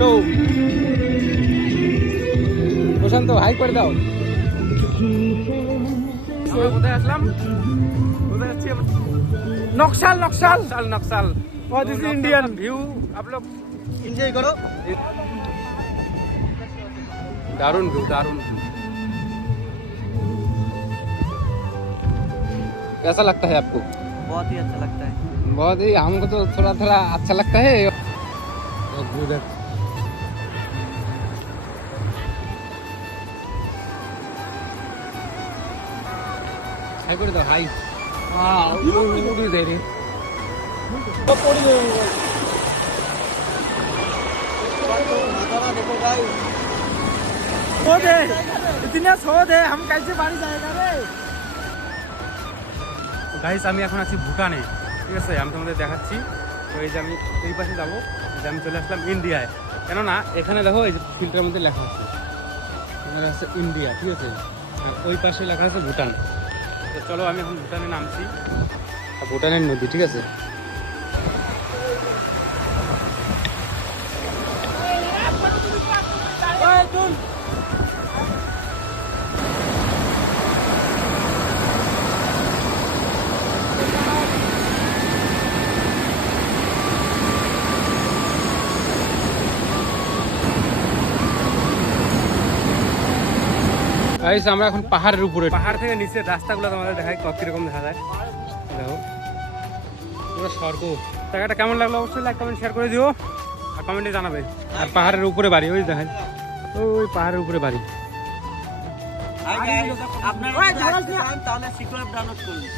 তো প্রশান্ত হাই করে দাও। আমরা কোথায় আসলাম? কোথায় যাচ্ছি? नक्सल नक्सल नक्सल नक्सल और दिस इज इंडियन व्यू आप लोग एंजॉय करो। दारुण व्यू, दारुण। कैसा लगता है आपको? बहुत ही अच्छा लगता है। बहुत ही, हमको तो थोड़ा थोड़ा अच्छा लगता है। हाई कर दो, हाई। उड़ी दे रही। सो दे, इतना सो दे, हम कैसे बाड़ी जाएगा रे। গাইস আমি এখন আছি ভুটানে, ঠিক আছে? আমি তোমাদের দেখাচ্ছি। তো এই যে আমি এই পাশে যাবো, যে আমি চলে আসলাম ইন্ডিয়ায়। কেননা এখানে দেখো এই যে ফিল্টারের মধ্যে লেখা আছে, এখানে আছে ইন্ডিয়া, ঠিক আছে? আর ওই পাশে লেখা আছে ভুটান। তো চলো আমি এখন ভুটানে নামছি। আর ভুটানের নদী, ঠিক আছে? গাইস আমরা এখন পাহাড়ের উপরে, পাহাড় থেকে নিচে রাস্তাগুলো তোমাদের দেখাই কিরকম দেখা যায়। দেখো পুরো স্বর্গ। জায়গাটা কেমন লাগলো অবশ্যই লাইক কমেন্ট শেয়ার করে দিও, আর কমেন্টে জানাবে। আর পাহাড়ের উপরে বাড়ি, ওই দেখেন ওই পাহাড়ের উপরে বাড়ি। আপনারা যদি আসতে চান তাহলে সিকিউর ডাউনলোড করুন।